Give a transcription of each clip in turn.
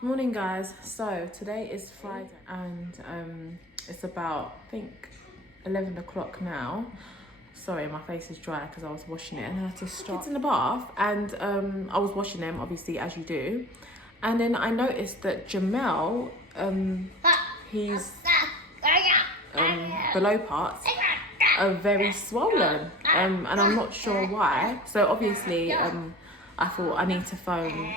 Morning guys, so today is Friday and it's about I think 11 o'clock now. Sorry, my face is dry because I was washing it and I had to stop. It's in the bath and I was washing them obviously as you do, and then I noticed that Jamel, his below parts are very swollen and I'm not sure why. So obviously I thought I need to phone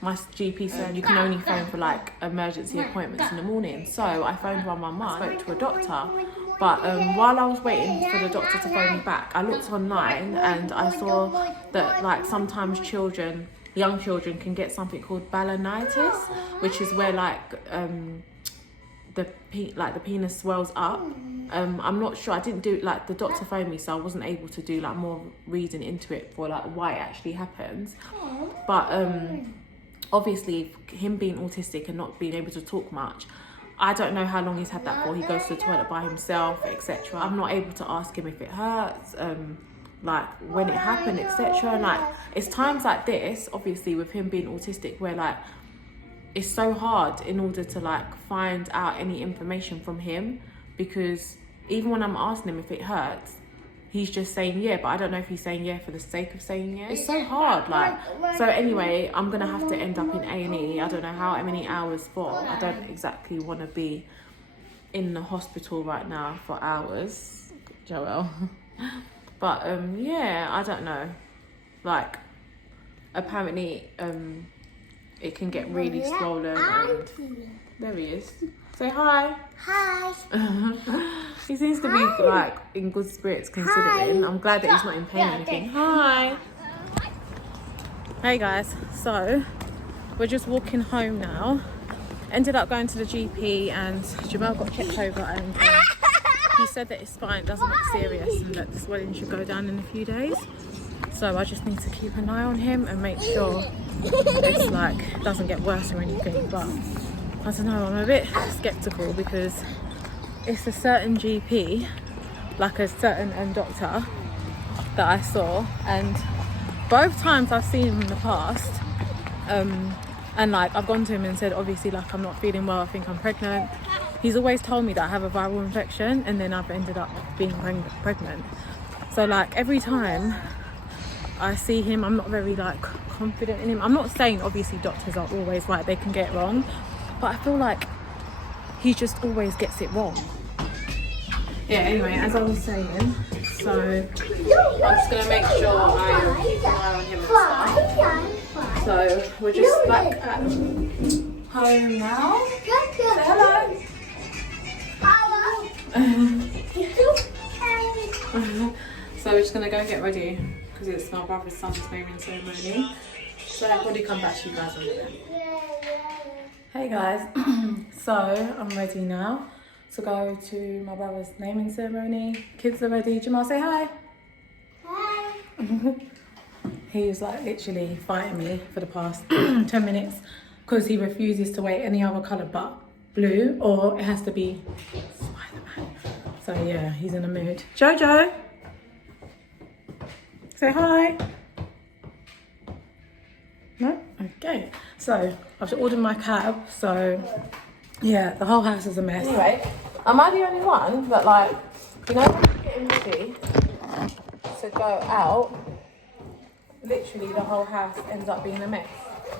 my GP said you can only phone for like emergency appointments in the morning. So I phoned 111, I spoke to a doctor. But while I was waiting for the doctor to phone me back, I looked online and I saw that like sometimes young children can get something called balanitis, which is where like the penis swells up. I'm not sure, I didn't do like the doctor phoned me, so I wasn't able to do like more reading into it for like why it actually happens. But obviously him being autistic and not being able to talk much, I don't know how long he's had that for. He goes to the toilet by himself, etc. I'm not able to ask him if it hurts, like when it happened, etc. And like it's times like this, obviously with him being autistic, where like it's so hard in order to like find out any information from him, because even when I'm asking him if it hurts, he's just saying yeah, but I don't know if he's saying yeah for the sake of saying yeah. It's so hard, like. So anyway, I'm gonna have to end up in A&E. I don't know how many hours for. I don't exactly want to be in the hospital right now for hours, Joel. But yeah, I don't know. Like apparently it can get really swollen. And there he is. Say hi. Hi. He seems to be like in good spirits considering. I'm glad that he's not in pain or anything. Hi. Hey guys, so we're just walking home now. Ended up going to the GP and Jamel got checked over and he said that his spine doesn't look serious and that the swelling should go down in a few days. So I just need to keep an eye on him and make sure it's like doesn't get worse or anything. But I don't know, I'm a bit skeptical because it's a certain GP, like a certain doctor that I saw, and both times I've seen him in the past, and like I've gone to him and said obviously like I'm not feeling well, I think I'm pregnant. He's always told me that I have a viral infection and then I've ended up being pregnant. So like every time I see him, I'm not very like confident in him. I'm not saying obviously doctors are always right, they can get it wrong, but I feel like he just always gets it wrong. Yeah, anyway, as I was saying, so I'm just going to make sure I keep an eye on him and stuff. So we're just back at home now. Say hello. So we're just going to go get ready because it's my brother's son's naming ceremony. So I'll probably come back to you guys in a minute. Hey guys, so I'm ready now to go to my brother's naming ceremony. Kids are ready. Jamal, say hi. Hi. He was like literally fighting me for the past 10 minutes because he refuses to wear any other colour but blue, or it has to be Spider-Man. So yeah, he's in a mood. Jojo, say hi. No? Okay. So I've ordered my cab, so yeah, the whole house is a mess. Anyway, am I the only one that like, you know when you're getting ready to go out, literally the whole house ends up being a mess.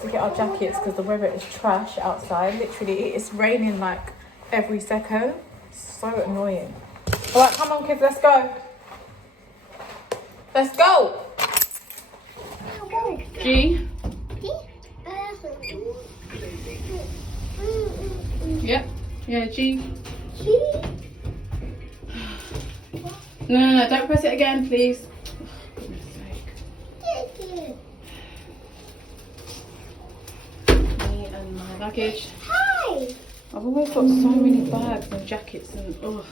To get our jackets because the weather is trash outside. Literally it's raining like every second. It's so annoying. Alright, come on kids, let's go. Let's go. G. Yep. Yeah, G. No, don't press it again, please. Oh, for goodness sake. Me and my luggage. Hi. I've always got so many bags and jackets and oh.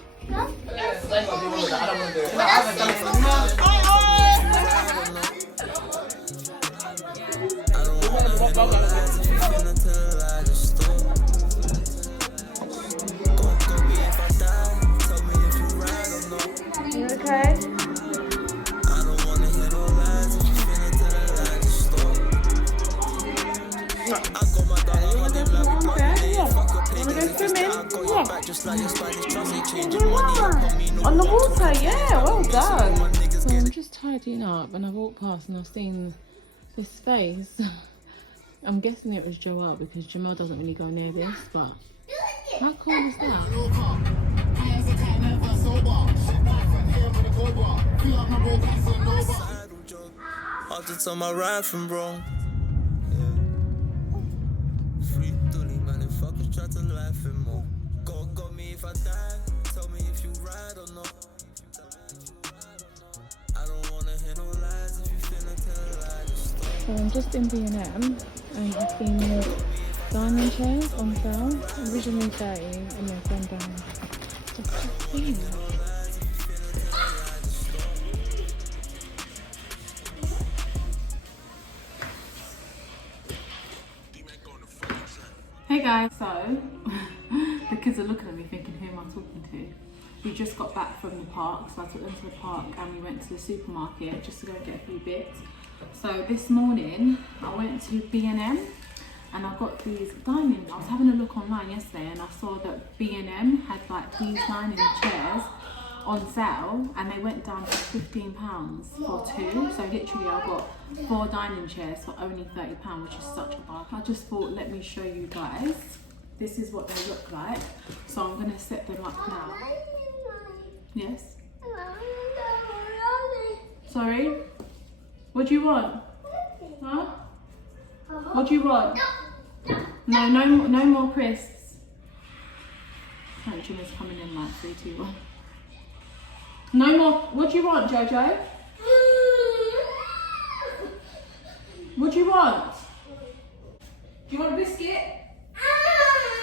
You okay? swimming? On the water, yeah, well done. So I'm just tidying up and I walked past and I've seen this face. I'm guessing it was Joel because Jamal doesn't really go near this, but how cool is that? After time my ride from bro. Free dully, man, if fuckers try to laugh and more. God got me if I die. Tell me if you ride or not. I don't wanna hear no lies. If you finna tell a lie, just stop. So I'm just in B&M and I've seen the dining chairs on sale. Originally 30 and they've gone down to 15. Hey guys, so the kids are looking at me thinking, who am I talking to? We just got back from the park, so I took them to the park and we went to the supermarket just to go and get a few bits. So this morning I went to B&M and I got these dining. I was having a look online yesterday and I saw that B&M had like these dining chairs on sale and they went down to £15 for two. So literally I got 4 dining chairs for only £30, which is such a bargain. I just thought, let me show you guys. This is what they look like. So I'm gonna set them up now. Yes? Sorry? What do you want? Huh? What do you want? No more crisps. Sorry, Jimmy's coming in like 3, 2, 1. No more. What do you want, Jojo? What do you want? Do you want a biscuit?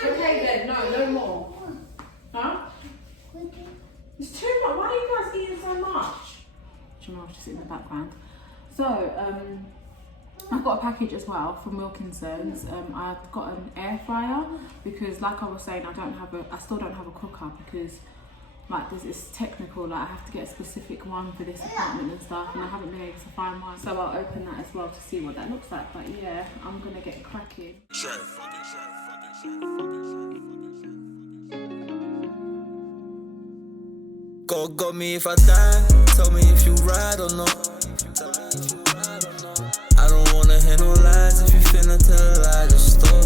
Okay then, no more. Huh? It's too much. Why are you guys eating so much? Jamal's just in the background. So, I've got a package as well from Wilkinson's. I've got an air fryer because, like I was saying, I still don't have a cooker because, like, this is technical. Like, I have to get a specific one for this apartment and stuff, and I haven't been able to find one. So I'll open that as well to see what that looks like. But yeah, I'm gonna get cracking. God got me if I die. Tell me if you ride or not. I don't wanna hear no lies. If you finna tell a lie, just stop.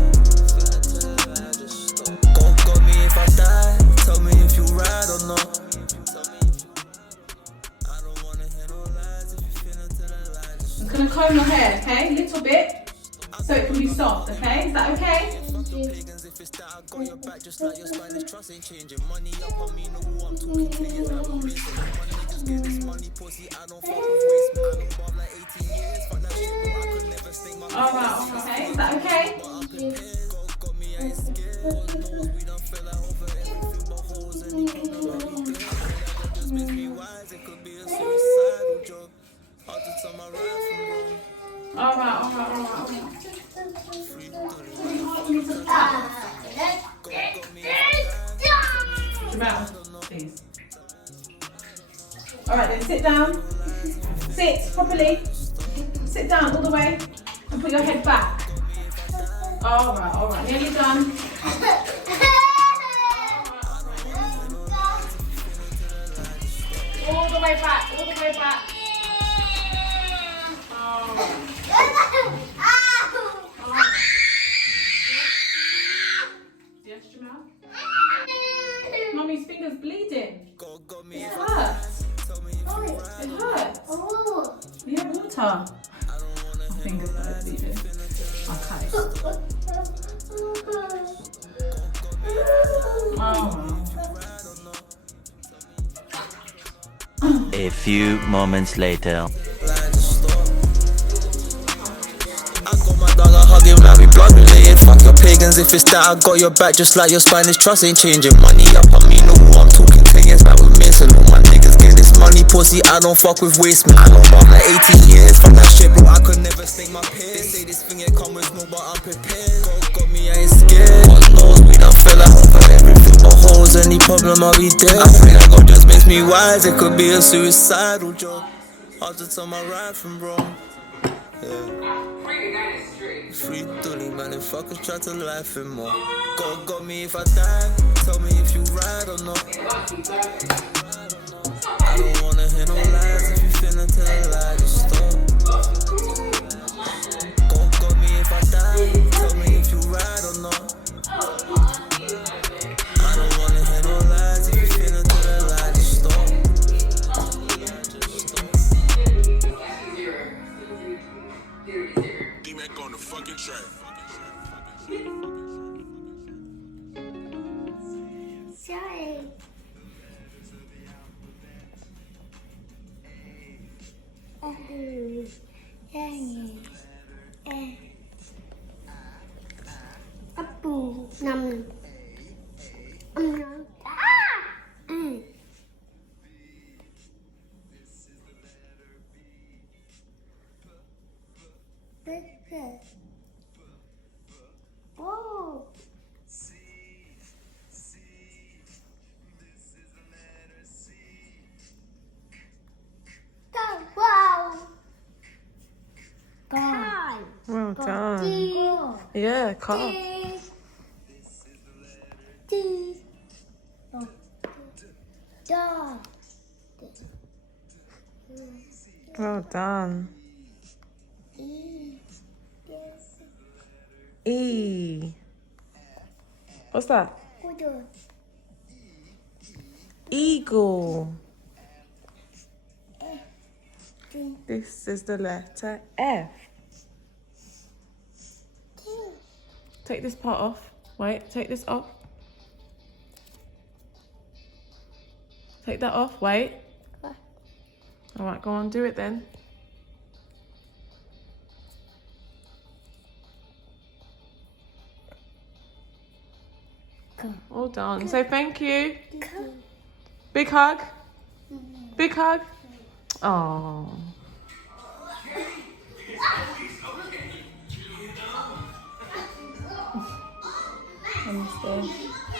God got me if I die. Tell me if you ride or not. I don't wanna hear no lies. If you finna tell a lie, just I'm gonna comb your hair, okay? A little bit, so it can be soft, okay? Is that okay? pagans if it's that I got your back just like your Spanish trust ain't changing. Money up on me, know who I'm talking to. Yes, I don't miss it. My niggas get this money, pussy. I don't fuck with waste. I don't bomb like 18 years. Fuck that shit, bro. I could never stay my Alright, okay. Is that okay? got me, I ain't scared. We don't feel like over everything but holes and you know what we do. That just makes me wise. It could be a suicidal job. Hard to tell my ride from wrong. Alright. Jamal, please. Alright then, sit down. Sit properly. Sit down all the way and put your head back. Alright. Nearly done. All the way back. Yes, Jamal? Mommy's finger's bleeding. It hurts. It hurts. You have water. My finger's started bleeding. Okay. A few moments later. Blood related, fuck your pagans if it's that I got your back just like your Spanish trust ain't changing. Money up on me, know who I'm talking to. Yes, like with me, so all my niggas get this money, pussy. I don't fuck with waste, man. I don't bomb like 18 years. Fuck that shit, bro. I could never stake my peers. They say this thing ain't come with no, but I'm prepared. God got me, I ain't scared. God knows we don't feel like over everything but holes. Any problem, I'll be dead. I pray that God just makes me wise. It could be a suicidal job. Hard to tell my right from wrong. Yeah. Free dully, man, if fuckers try to laugh him more. God got me if I die. Tell me if you ride or not. I don't wanna hear no lies. If you finna tell a lie, just stop. God got me if I die. Tell me if you ride or not. I don't wanna hear no lies. If you finna tell a lie, just stop. D-Mac on the fucking track. Sorry. Apple nằm Whoa. Wow. Time. Well done. Yeah, calm. Well done. E. What's that? Eagle. This is the letter F. Take this part off. Wait, take this off. Take that off. Wait. All right, go on, do it then. All done. Say thank you. Big hug. Big hug. Oh. Honestly,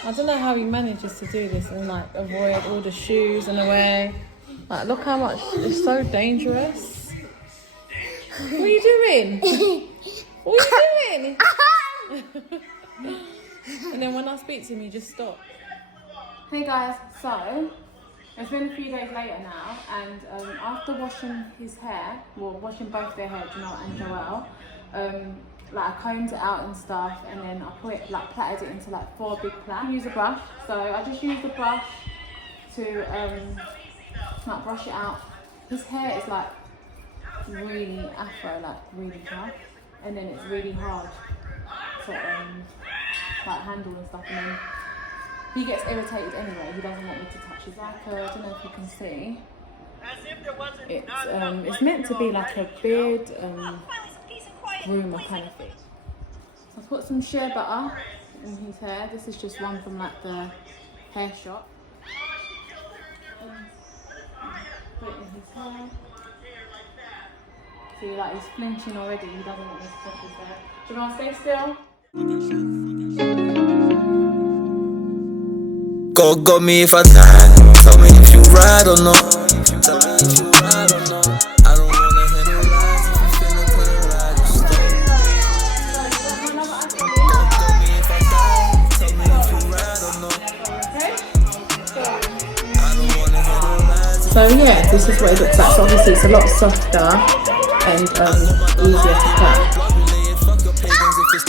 I don't know how he manages to do this and like avoid all the shoes in the way. Like, look how much it's so dangerous. What are you doing? What are you doing? And then when I speak to him, you just stop. Hey guys, so it's been a few days later now, and after washing his hair, well, washing both their hair, Janelle and Joelle, like I combed it out and stuff, and then I put it, like plaited it into like 4 big plaits. Use a brush, so I just used the brush to like brush it out. His hair is like really afro, like really tough, and then it's really hard to like handle and stuff, and then he gets irritated anyway. He doesn't want me to touch his like I don't know if you can see. It's meant to be like a beard groomer kind of thing. So I put some shea butter in his hair. This is just one from like the hair shop. Put it in his hair. See, like he's flinching already. He doesn't want me to touch his hair. Do you want to stay still? God got me if I die. Tell me if you ride or not. Tell me if you ride or not. I don't wanna hear no lies. If you finna put a lie, just stop. God got me if I die. Tell me if you ride or not. I don't wanna hear no lies. So yeah, this is what it looks like. So obviously it's a lot softer and easier to cut.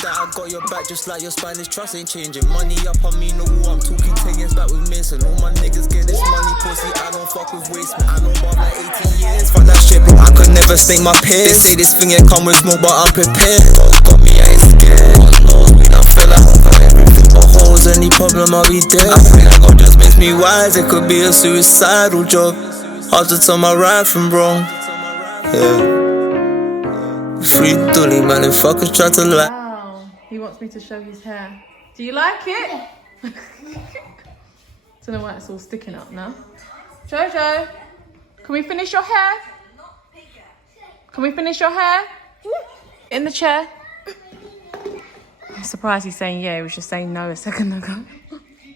I got your back just like your Spanish trust ain't changing. Money up on me, no war. I'm talking 10 years back with Mason. All my niggas get this money, pussy. I don't fuck with waste, man. I know about like 18 years. Fuck that shit, bro. I could never stink my peers. They say this thing ain't come with smoke, but I'm prepared. Got me, I ain't scared. God knows me, I feel like I've got everything. But hoes, any problem, I'll be dead. I think that God just makes me wise. It could be a suicidal job. Hard to tell my right from wrong. Yeah. Free dully, man. If fuckers try to lie. He wants me to show his hair. Do you like it? Don't know why it's all sticking up now. Jojo, can we finish your hair? Can we finish your hair? In the chair? I'm surprised he's saying yeah. He was just saying no a second ago.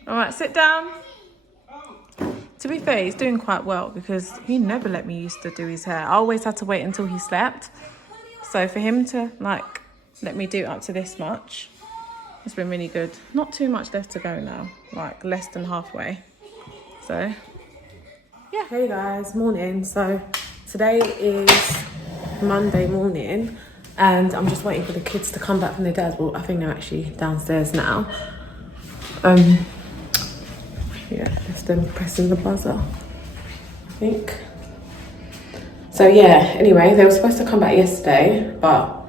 All right, sit down. To be fair, he's doing quite well because he never let me used to do his hair. I always had to wait until he slept. So for him to like let me do up to this much. It's been really good. Not too much left to go now, like less than halfway. So yeah. Hey guys, morning. So today is Monday morning and I'm just waiting for the kids to come back from their dad's. Well, I think they're actually downstairs now. Yeah, it's them pressing the buzzer, I think. So yeah, anyway, they were supposed to come back yesterday, but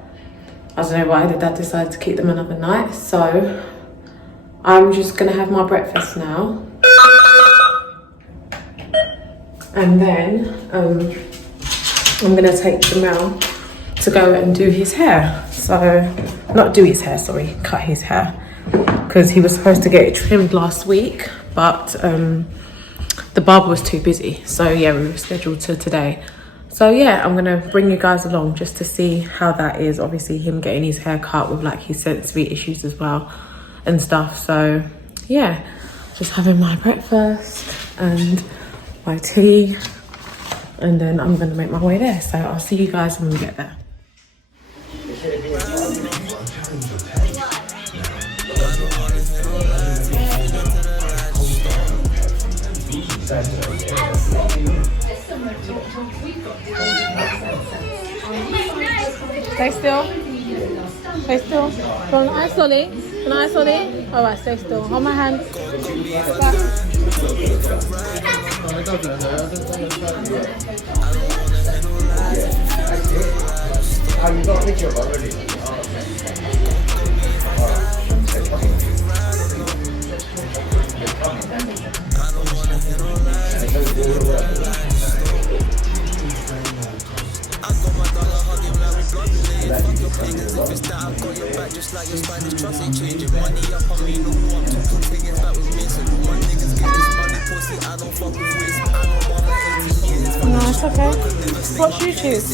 I don't know why the dad decided to keep them another night. So I'm just gonna have my breakfast now. And then I'm gonna take Jamel to go and do his hair. So, not do his hair, sorry, cut his hair. Because he was supposed to get it trimmed last week, but the barber was too busy. So yeah, we were scheduled to today. So yeah, I'm gonna bring you guys along just to see how that is. Obviously him getting his hair cut with like his sensory issues as well and stuff. So yeah, just having my breakfast and my tea, and then I'm gonna make my way there. So I'll see you guys when we get there. Stay still. Stay still. From the eye, Solly. From the eye, Solly. Alright, stay still. Hold my hand. Back. Have you got a picture of it already? No, it's okay. What shoe choose?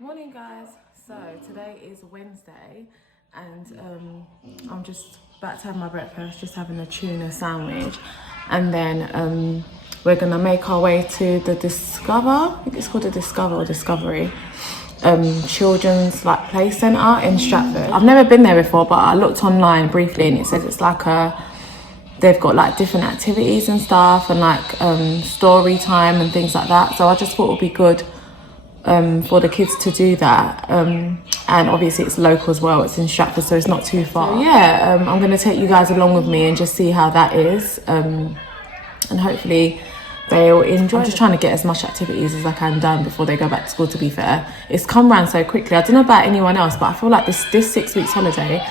Morning guys, so today is Wednesday and I'm just about to have my breakfast, just having a tuna sandwich, and then we're gonna make our way to the Discover, I think it's called the Discover or Discovery, children's like play centre in Stratford. I've never been there before, but I looked online briefly and it says it's like they've got like different activities and stuff and like story time and things like that. So I just thought it would be good for the kids to do that, and obviously it's local as well, it's in Stratford, so it's not too far. So yeah, I'm going to take you guys along with me and just see how that is, and hopefully they'll enjoy. I'm just trying to get as much activities as I can done before they go back to school, to be fair. It's come round so quickly. I don't know about anyone else, but I feel like this 6 weeks holiday,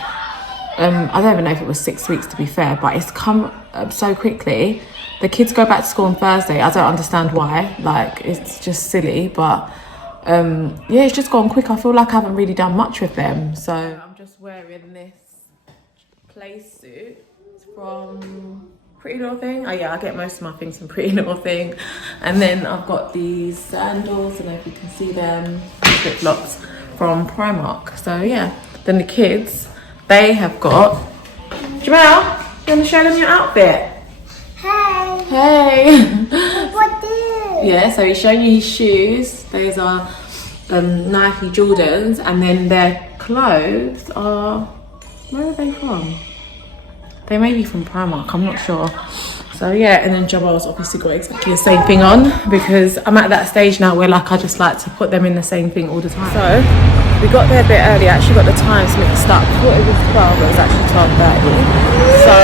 I don't even know if it was 6 weeks to be fair, but it's come so quickly. The kids go back to school on Thursday. I don't understand why, like it's just silly, but yeah, it's just gone quick. I feel like I haven't really done much with them. So I'm just wearing this play suit from Pretty Little Thing. Oh yeah, I get most of my things from Pretty Little Thing. And then I've got these sandals, I don't know if you can see them, flip-flops from Primark. So yeah, then the kids, they have got, Jamel, you want to show them your outfit? Hey. Hey. What this? Yeah, so he's showing you his shoes. Those are Nike Jordans, and then their clothes are, where are they from? They may be from Primark, I'm not sure. So yeah, and then Jamal's obviously got exactly the same thing on, because I'm at that stage now where like I just like to put them in the same thing all the time. So we got there a bit early. I actually got the times mixed up. I thought it was 12, but it was actually 12:30. So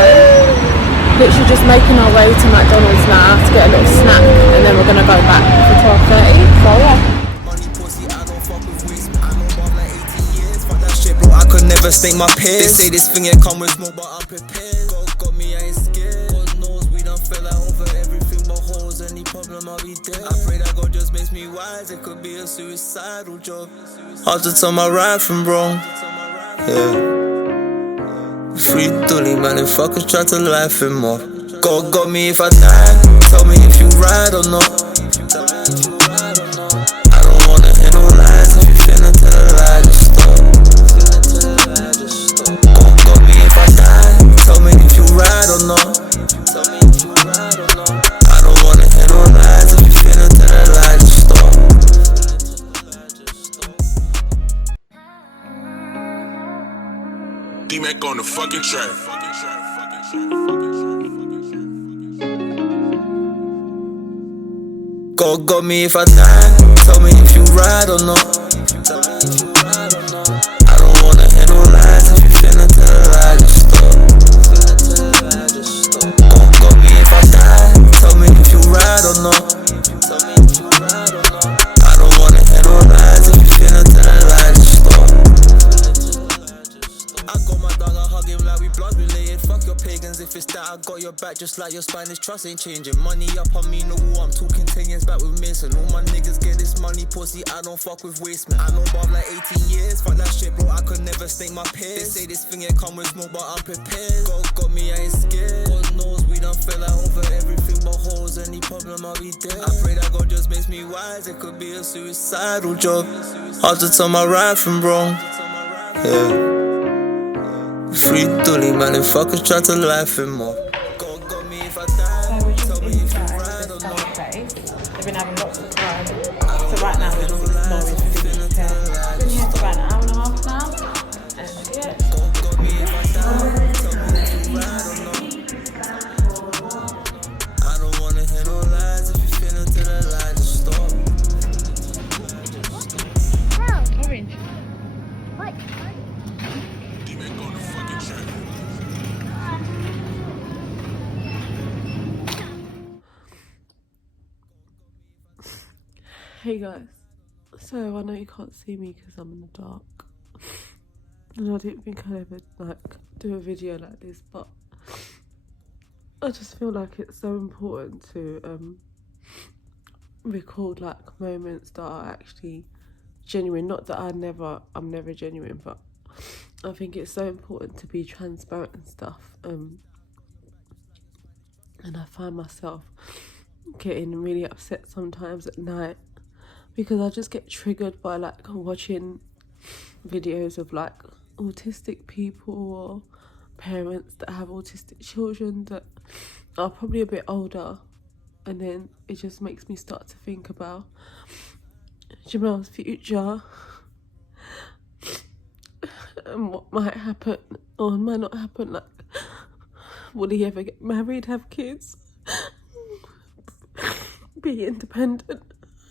literally just making our way to McDonald's now to get a little snack, and then we're gonna go back for 12:30. So yeah. Money pussy, I don't fuck with waste, man. I know about like 18 years. Fuck that shit, bro. I could never stake my peers. They say this thing ain't come with smoke, but I'm prepared. God got me, I ain't scared. God knows we done fell out over everything but holes. Any problem, I'll be there. I pray that God just makes me wise. It could be a suicidal job. Hard to turn my right from wrong. Yeah. Free dolly, man, and fuckers try to life him off. God got me if I die. Tell me if you ride or not. I don't wanna hear no lies. If you finna tell a lie, just stop. God got me if I die. Tell me if you ride or not. I don't wanna hear no lies. If you finna tell a lie, just stop. D-Mac on the fucking track. God got me if I die. Tell me if you ride or not. I don't wanna hear no lies. If you finna tell a lie, just stop. God got me if I die. Tell me if you ride or not. I don't wanna hear no lies. If you finna tell a lie, just stop. I got my dog, I hug him like we blood related. Fuck your pagans, if it's that I got your back, just like your Spanish trust ain't changing. Money up on me, no war, I'm talking 10 years back with Mason. All my niggas get this money, pussy, I don't fuck with waste, man. I know Bob like 18 years, fuck that shit, bro, I could never stake my peers. They say this thing ain't come with smoke, but I'm prepared. God got me, I ain't scared. God knows we done fell out over everything but holes. Any problem, I'll be there. I pray that God just makes me wise, it could be a suicidal job. Hard to tell my right from wrong. Yeah. Free dolly, man, and fuckers try to life him off. God got me if I die. Tell me if you ride or not. They've been having lots of time. So right now we're just exploring Disney's Care. Been here for about an hour and a half now. And yeah. God got me if I die. Tell me if you ride or not. I don't wanna hear no lies. If you finna tell a lie, just stop. Orange. What? D-Mac on the fucking track. Hey guys. So I know you can't see me because I'm in the dark. And I didn't think I'd ever do a video like this, but I just feel like it's so important to record like moments that are actually genuine. Not that I'm never genuine, but I think it's so important to be transparent and stuff. And I find myself getting really upset sometimes at night because I just get triggered by like watching videos of like autistic people or parents that have autistic children that are probably a bit older, and then it just makes me start to think about Jamel's future and what might happen or might not happen. Like, will he ever get married, have kids, be independent?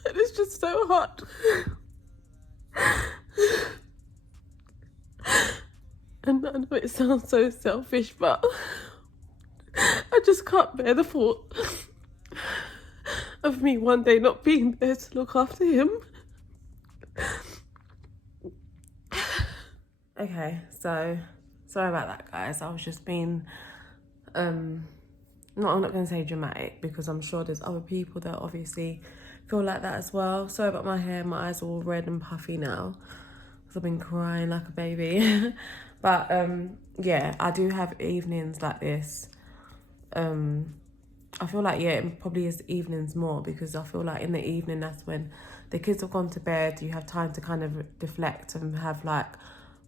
And it's just so hard. And I know it sounds so selfish, but I just can't bear the thought of me one day not being there to look after him. Okay, so sorry about that, guys. I was just being I'm not going to say dramatic, because I'm sure there's other people that obviously feel like that as well. Sorry about my hair, my eyes are all red and puffy now because I've been crying like a baby. But yeah, I do have evenings like this. I feel like, yeah, it probably is evenings more, because I feel like in the evening that's when the kids have gone to bed, you have time to kind of deflect and have like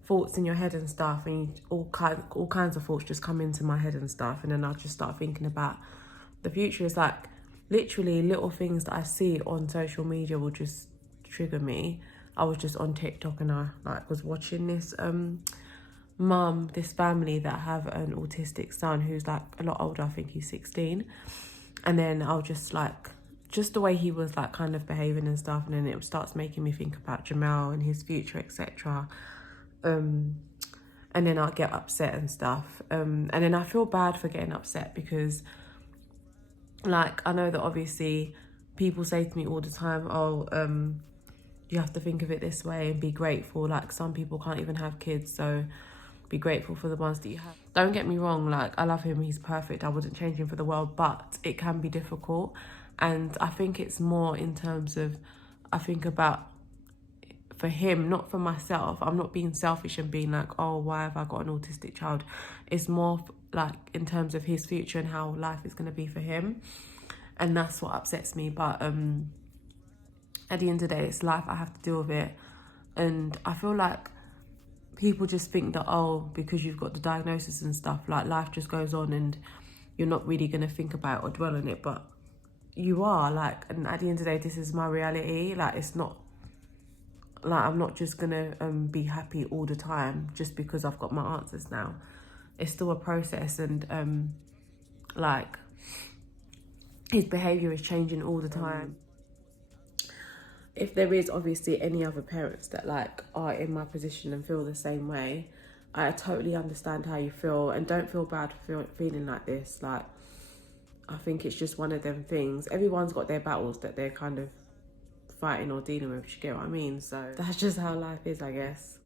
thoughts in your head and stuff, and all kinds of thoughts just come into my head and stuff, and then I just start thinking about the future. It's like literally little things that I see on social media will just trigger me. I was just on TikTok and I was watching this this family that have an autistic son who's like a lot older. I think he's 16, and then I'll just the way he was like kind of behaving and stuff, and then it starts making me think about Jamel and his future, etc. And and then I'll get upset and stuff. And then I feel bad for getting upset because, like, I know that obviously people say to me all the time, oh, you have to think of it this way and be grateful. Like, some people can't even have kids, so be grateful for the ones that you have. Don't get me wrong, like, I love him, he's perfect, I wouldn't change him for the world, but it can be difficult. And I think it's more in terms of, I think about for him, not for myself. I'm not being selfish and being like, oh, why have I got an autistic child? It's more like in terms of his future and how life is going to be for him. And that's what upsets me. But at the end of the day, it's life, I have to deal with it. And I feel like people just think that, oh, because you've got the diagnosis and stuff, like, life just goes on and you're not really going to think about it or dwell on it. But you are, like, and at the end of the day, this is my reality. Like, it's not, like, I'm not just gonna be happy all the time just because I've got my answers now. It's still a process, and like, his behaviour is changing all the time. If there is obviously any other parents that, like, are in my position and feel the same way, I totally understand how you feel, and don't feel bad for feeling like this. Like, I think it's just one of them things. Everyone's got their battles that they're kind of fighting or dealing with, you get what I mean? So that's just how life is, I guess.